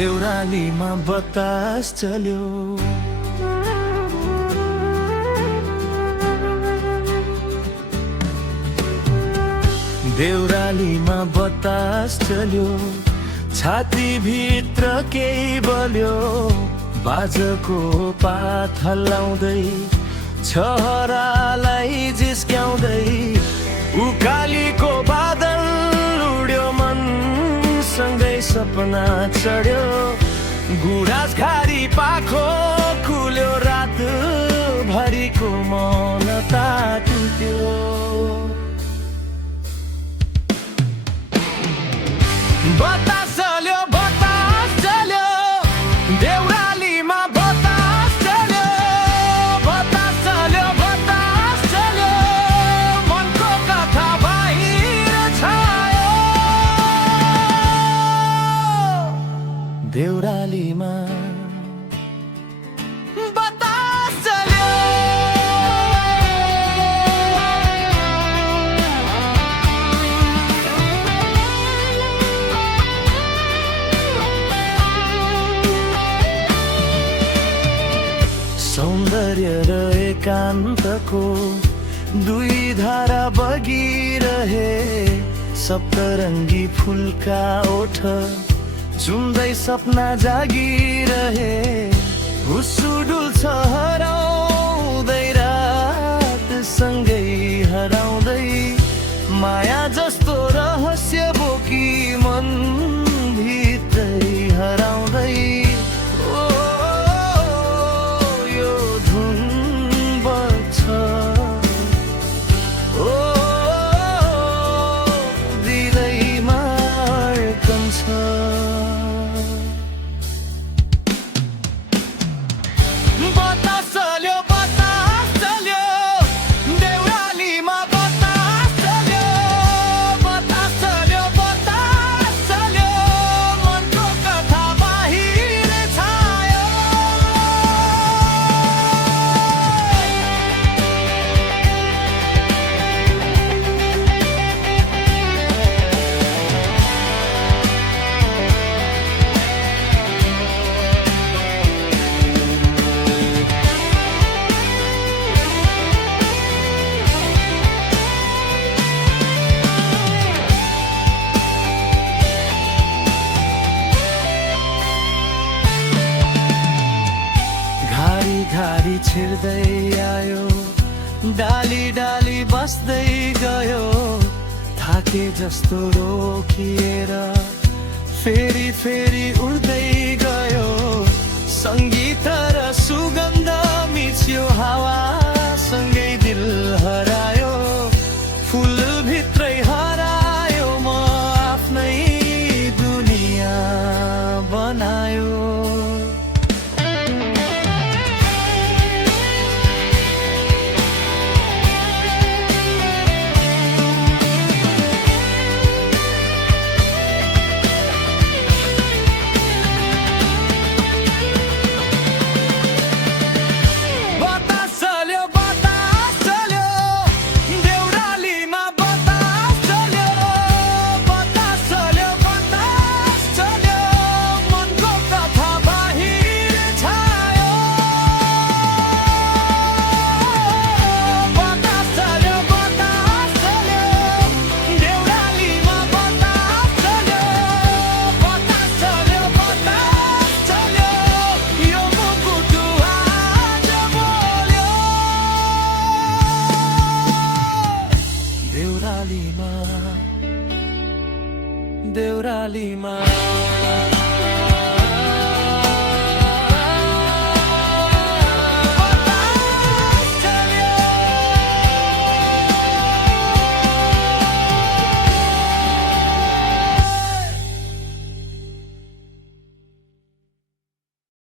देउरालीमा बतास चल्यो। देउरालीमा बतास चल्यो, छाती भित्र केही बल्यो। बाजको पात हल्लाउँदै छहरालाई जिस्क्याउँदै उकालीको बादल उड्यो, मन सँगै सपना चढ्यो। गुराँस घारी पाखो खुल्यो, रात भरिको मौनता टुट्यो। बतास चल्यो, बतास चल्यो, देउरालीमा बतास चल्यो। बतास चल्यो, बतास चल्यो, मनको कथा बाहिर छायो। देउरालीमा बतास चल्यो। सौन्दर्य र एकान्तको दुई धारा बगिरहे। सप्तरङ्गी फुलका ओठ चुम्दै सपना जागिरहे। हुस्सु डुल्छ हराउँदै रात सँगै हराउँदै। माया जस्तो रहस्य बोकी मन भित्रै हराउँदै। बतास चल्यो, बतास चल्यो, देउरालीमा बतास चल्यो। बतास चल्यो, बतास चल्यो, मनको कथा बाहिर छायो। घारी छिर्दै आयो, डाली डाली बस्दै गयो। थाके जस्तो रोकिएर फेरि फेरि उड्दै गयो। सङ्गीत र सुगन्ध मिच्यो, हावा सँगै दिल हरायो। फुल भित्रै हरायो, म आफ्नै दुनिया बनायो। देउरालीमा